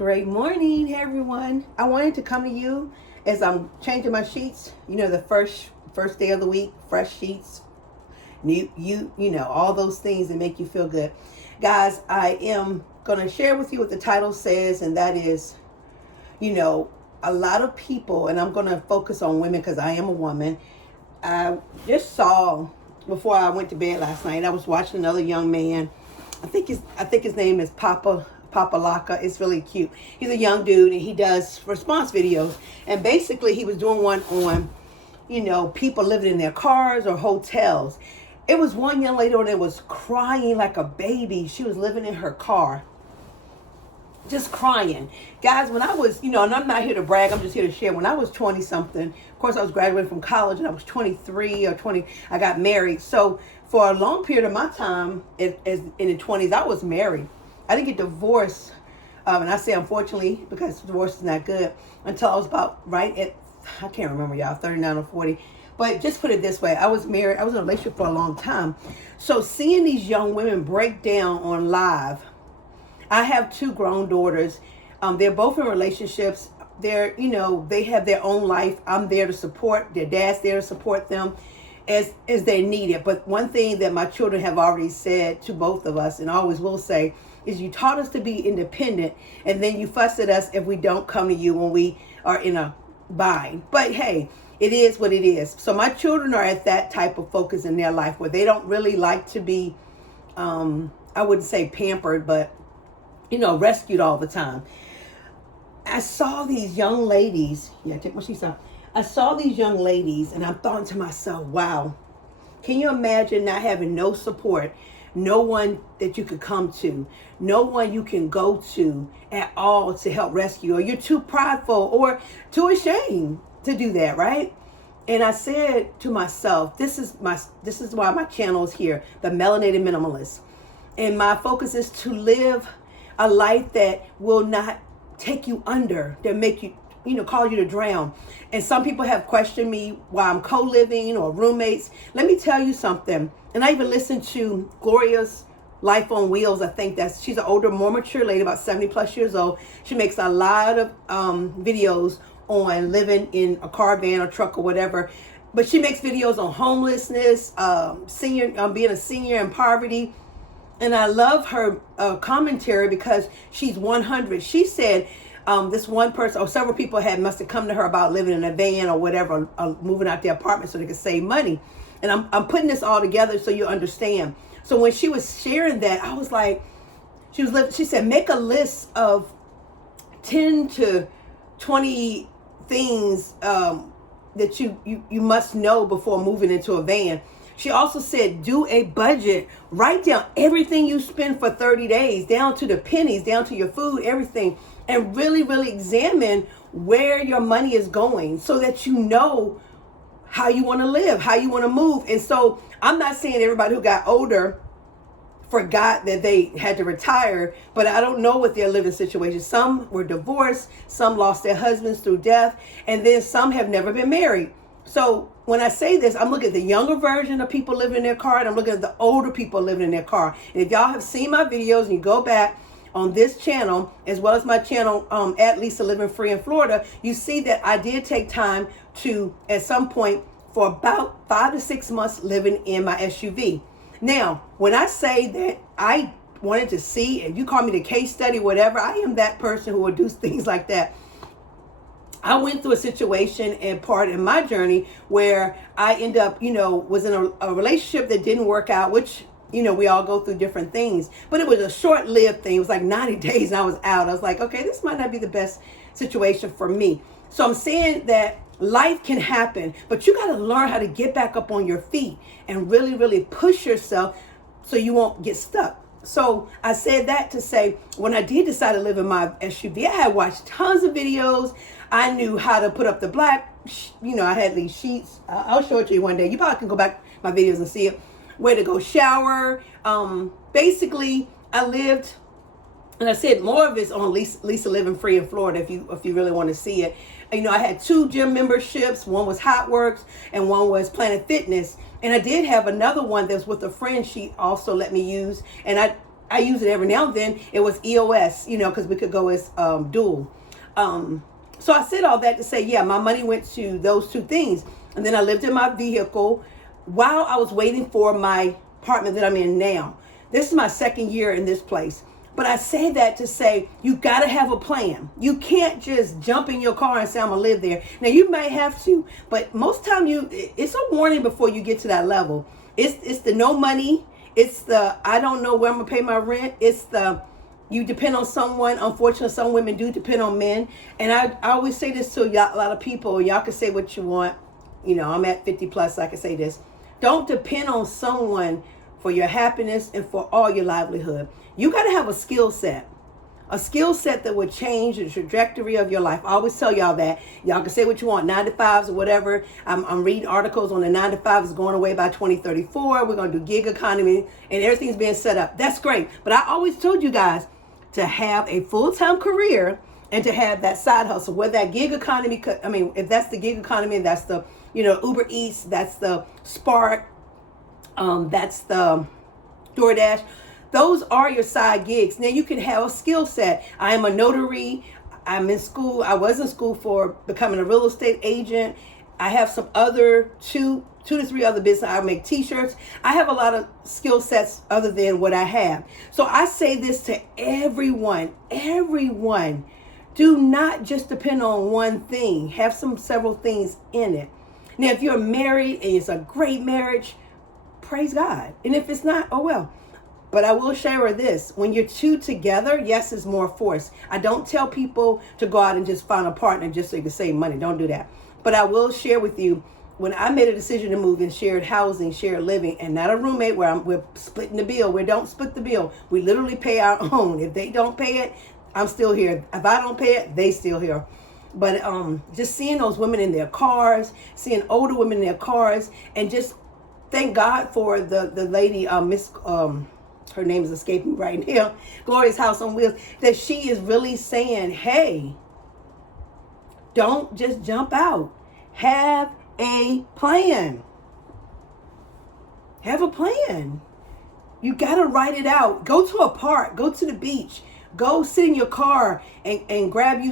Great morning, hey everyone. I wanted to come to you as I'm changing my sheets. You know, the first day of the week, fresh sheets, you know, all those things that make you feel good. Guys, I am going to share with you what the title says, and that is, you know, a lot of people, and I'm going to focus on women because I am a woman. I just saw before I went to bed last night, I was watching another young man. I think his name is Papa Laka. It's really cute. He's a young dude and he does response videos. And basically he was doing one on, you know, people living in their cars or hotels. It was one young lady that was crying like a baby. She was living in her car, just crying. Guys, when I was, you know, and I'm not here to brag, I'm just here to share. When I was 20 something, of course I was graduating from college and I was 23 or 20, I got married. So for a long period of my time in the 20s, I was married. I didn't get divorced, and I say unfortunately because divorce is not good, until I was about right at, I can't remember y'all, 39 or 40. But just put it this way, I was married, I was in a relationship for a long time. So seeing these young women break down on live, I have two grown daughters. They're both in relationships. They're, you know, they have their own life. I'm there to support. Their dad's there to support them as they need it. But one thing that my children have already said to both of us, and always will say, is you taught us to be independent, and then you fuss at us if we don't come to you when we are in a bind. But hey, it is what it is. So my children are at that type of focus in their life where they don't really like to be, I wouldn't say pampered, but, you know, rescued all the time. I saw these young ladies. Yeah, take my sheets off. I saw these young ladies and I'm thinking to myself, wow, can you imagine not having no support, no one that you could come to, no one you can go to at all to help rescue, or you're too prideful or too ashamed to do that, right? And I said to myself, this is why my channel is here, the Melanated Minimalist. And my focus is to live a life that will not take you under, that make you, you know, cause you to drown. And some people have questioned me why I'm co-living or roommates. Let me tell you something. And I even listened to Gloria's Life on Wheels. I think she's an older, more mature lady, about 70 plus years old. She makes a lot of videos on living in a car, van, or truck, or whatever. But she makes videos on homelessness, being a senior in poverty. And I love her commentary because she's 100. She said this one person or several people must have come to her about living in a van or whatever, moving out their apartment so they could save money. And I'm putting this all together so you understand. So when she was sharing that, I was like, she said, make a list of 10 to 20 things that you must know before moving into a van. She also said, do a budget. Write down everything you spend for 30 days, down to the pennies, down to your food, everything. And really, really examine where your money is going so that you know how you want to live, how you want to move. And so I'm not saying everybody who got older forgot that they had to retire, but I don't know what their living situation. Some were divorced, some lost their husbands through death, and then some have never been married. So when I say this, I'm looking at the younger version of people living in their car, and I'm looking at the older people living in their car. And if y'all have seen my videos and you go back on this channel, as well as my channel at Lisa Living Free in Florida, you see that I did take time to, at some point, for about 5 to 6 months living in my SUV. Now, when I say that I wanted to see, if you call me the case study, whatever, I am that person who will do things like that. I went through a situation and part in my journey where I end up, you know, was in a relationship that didn't work out, which, you know, we all go through different things, but it was a short-lived thing. It was like 90 days and I was out. I was like, okay, this might not be the best situation for me. So I'm saying that life can happen, but you got to learn how to get back up on your feet and really, really push yourself so you won't get stuck. So I said that to say, when I did decide to live in my SUV, I had watched tons of videos. I knew how to put up the black, you know, I had these sheets. I'll show it to you one day. You probably can go back my videos and see it. Where to go shower. Basically, I lived, and I said more of it's on Lisa Living Free in Florida if you really want to see it. You know, I had 2 gym memberships. One was Hot Works and one was Planet Fitness. And I did have another one that was with a friend she also let me use. And I use it every now and then. It was EOS, because we could go as dual. So I said all that to say, yeah, my money went to those two things. And then I lived in my vehicle while I was waiting for my apartment that I'm in now. This is my second year in this place. But I say that to say, you got to have a plan. You can't just jump in your car and say, I'm going to live there. Now, you may have to, but most time it's a warning before you get to that level. It's the no money. It's the, I don't know where I'm going to pay my rent. It's the, you depend on someone. Unfortunately, some women do depend on men. And I always say this to a lot of people. Y'all can say what you want. I'm at 50 plus, so I can say this. Don't depend on someone for your happiness and for all your livelihood. You got to have a skill set that would change the trajectory of your life. I always tell y'all that. Y'all can say what you want, 9 to 5s or whatever. I'm reading articles on the 9 to 5 is going away by 2034. We're going to do gig economy and everything's being set up. That's great. But I always told you guys to have a full-time career and to have that side hustle, where that gig economy, if that's the gig economy, that's the, Uber Eats, that's the Spark, that's the DoorDash. Those are your side gigs. Now you can have a skill set. I am a notary. I'm in school. I was in school for becoming a real estate agent. I have some other two to three other business. I make t-shirts. I have a lot of skill sets other than what I have. So I say this to everyone. Do not just depend on one thing. Have several things in it. Now, if you're married and it's a great marriage, praise God. And if it's not, oh well. But I will share this. When you're two together, yes, it's more force. I don't tell people to go out and just find a partner just so you can save money. Don't do that. But I will share with you, when I made a decision to move in shared housing, shared living, and not a roommate where we're splitting the bill. We don't split the bill. We literally pay our own. If they don't pay it, I'm still here. If I don't pay it, they still here. But just seeing those women in their cars, seeing older women in their cars, and just thank God for the lady, Miss... her name is escaping right now, Gloria's House on Wheels, that she is really saying, hey, don't just jump out. Have a plan. Have a plan. You got to write it out. Go to a park. Go to the beach. Go sit in your car and grab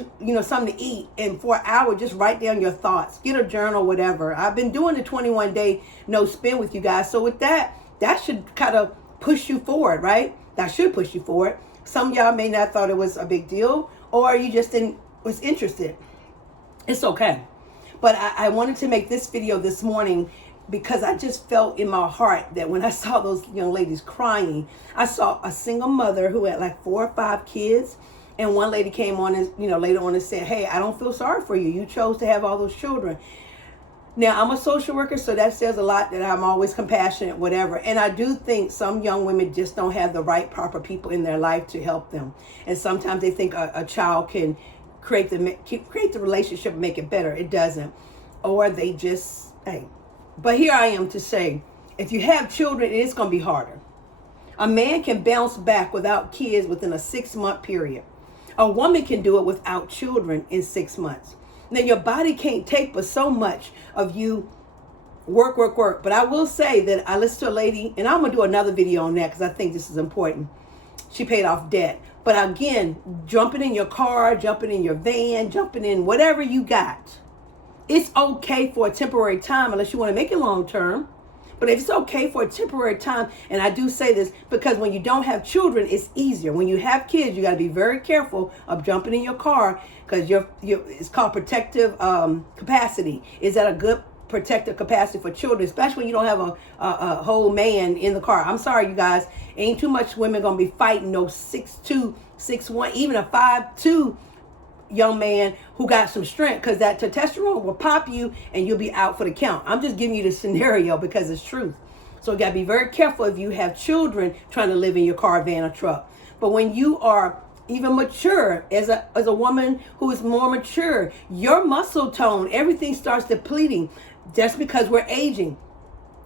something to eat. And for an hour, just write down your thoughts. Get a journal, whatever. I've been doing the 21-day no spin with you guys. So with that should kind of push you forward, right? That should push you forward. Some of y'all may not thought it was a big deal, or you just was interested. It's okay. But I wanted to make this video this morning because I just felt in my heart that when I saw those young ladies crying, I saw a single mother who had like 4 or 5 kids. And one lady came on and, later on and said, hey, I don't feel sorry for you. You chose to have all those children. Now, I'm a social worker, so that says a lot, that I'm always compassionate, whatever. And I do think some young women just don't have the right, proper people in their life to help them. And sometimes they think a child can create the relationship and make it better. It doesn't. Or they just, hey. But here I am to say, if you have children, it's going to be harder. A man can bounce back without kids within a 6-month period. A woman can do it without children in 6 months. Now, your body can't take but so much of you work. But I will say that I listened to a lady, and I'm going to do another video on that because I think this is important. She paid off debt. But again, jumping in your car, jumping in your van, jumping in whatever you got. It's okay for a temporary time unless you want to make it long term. But if it's okay for a temporary time, and I do say this because when you don't have children, it's easier. When you have kids, you got to be very careful of jumping in your car because it's called protective capacity. Is that a good protective capacity for children, especially when you don't have a whole man in the car? I'm sorry, you guys. Ain't too much women going to be fighting no 6'2", 6'1", even a 5'2", young man who got some strength, because that testosterone will pop you and you'll be out for the count. I'm just giving you the scenario because it's truth. So you got to be very careful if you have children trying to live in your car, van, or truck. But when you are even mature, as a woman who is more mature, your muscle tone, everything starts depleting just because we're aging.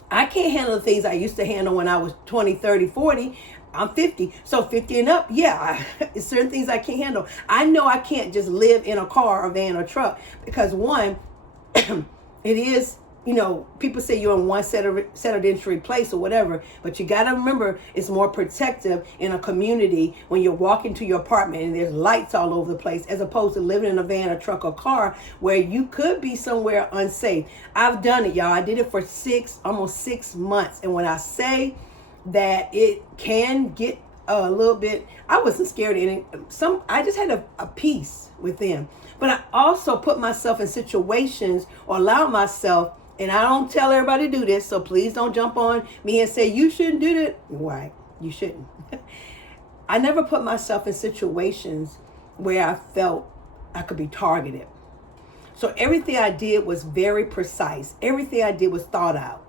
I can't handle the things I used to handle when I was 20, 30, 40. I'm 50. So 50 and up, yeah, it's certain things I can't handle. I know I can't just live in a car or van or truck because one, it is people say you're in one set of entry place or whatever, but you got to remember it's more protective in a community when you're walking to your apartment and there's lights all over the place, as opposed to living in a van, a truck, or car where you could be somewhere unsafe. I've done it, y'all. I did it for almost 6 months. And when I say that it can get a little bit, I wasn't scared of any, I just had a peace with them. But I also put myself in situations, or allow myself, and I don't tell everybody to do this, so please don't jump on me and say, you shouldn't do that. Why? You shouldn't. I never put myself in situations where I felt I could be targeted. So everything I did was very precise. Everything I did was thought out,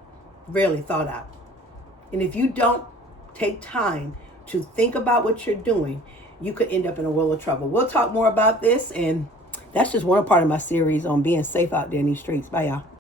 really thought out. And if you don't take time to think about what you're doing, you could end up in a world of trouble. We'll talk more about this, and that's just one part of my series on being safe out there in these streets. Bye, y'all.